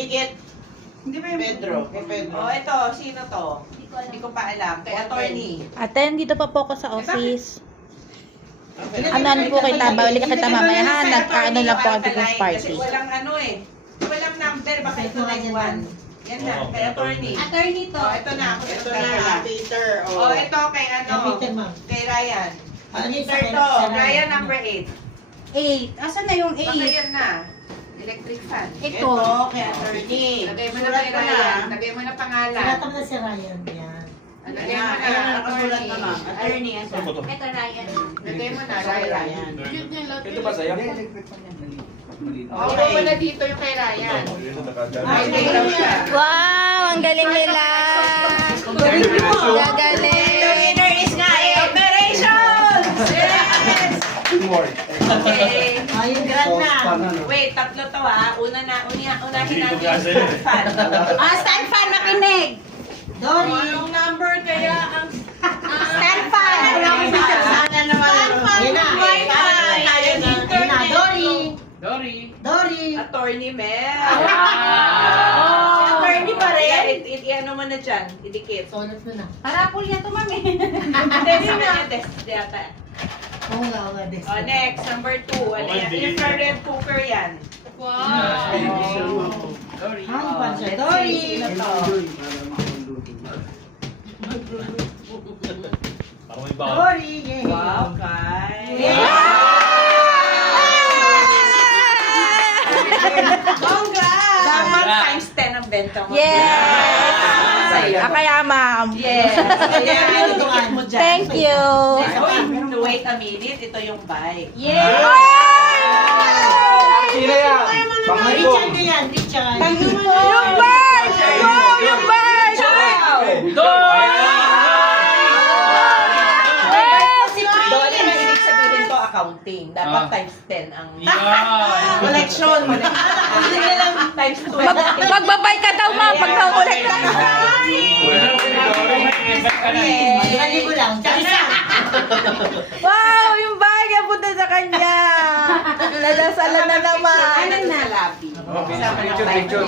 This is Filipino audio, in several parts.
Idikit. Hindi ba yung Pedro. Kay Pedro. Oh, ito. Sino to? Hindi ko pa alam. Kay attorney. Ate, dito pa po ako sa office. Okay. Ano po kita? Bawali ka kita mamaya ha. Kay Nag-ano attorney lang po yung ang People's alkaline. Kasi Party. walang ano eh. Walang number. Baka ito na yung one. Yan na. Kay attorney. Attorney to. Oh, ito na. Ako Ito na. na, Peter. Oh, ito kay ano. Peter, ma'am. Kay Ryan. Ano yung Peter to. Ryan number 8. 8. Asan na yung Baka 8? yan na. Electric fan. Ito. Kay attorney. Lagay mo na Sulat kay ko Ryan. Lagay mo na pangalan. Sinatap na si Ryan. Yan. Lagay mo na. Ayan, nakasulat na lang. Attorney. Attorney, asan? Ito Ryan. Lagay mo na. Kay Ryan. Ryan. Ito ba sa'yo? Okay. Mo na dito yung kay Ryan. Ay, Ay, daw siya. Wow! Ang galing nila! Gagaling! The winner is nga operations! Yes! Okay. Yung grand na. Wait, tatlo to ha. Unahin natin yung fan. Stand fan, makinig. Dory. Anong number kaya ang... Stand fan. Sana naman. Yan na. Tayo na. Yan na. Dory. Dory. Dory. Attorney Mel. Si attorney pa rin? I-ano mo na dyan. Idikit. Sulat mo na. Parapol yan to, mami. Hindi, sa kanya test yata. Oo nga, oo nga. Oh, next, number 2. Ano yan? Infrared cooker yan. Dory. Ano pa siya? Let's Dory. see, sino to? Dory. Yay. Wow, Kai. Congrats! Dapat times 10 ang benta mo. Yes! Sa'yo. Kaya ma'am. Yes. Kaya dikit mo dyan. Thank you! So, wait a minute. Ito yung bike. Yay! Sino yan? Pangako. Richard na yan. Richard. Yung bird! Wow! Yung bird! Doon yung ibig sabihin to accounting. Dapat times 10 ang Collection. hindi na lang times 2. Magbabay ka daw ma'am pag naulit ka. Mali mo lang. Tsaka isa. Wow! Yung bag yung punta sa kanya. Nadasalan na naman. Ano na labi? Kasama ng bike. Picture.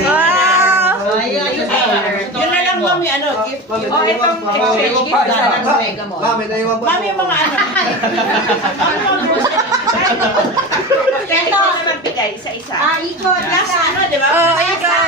Wow! Ayun. Yun na lang, mami, ano, gift. Oh, itong exchange gift sana ng Mega Mall. Mami, naiwan pa. Mami, yung mga ano. Ito, naman bigay, isa-isa. Ikot. Last ano, di ba? Oh, ikaw.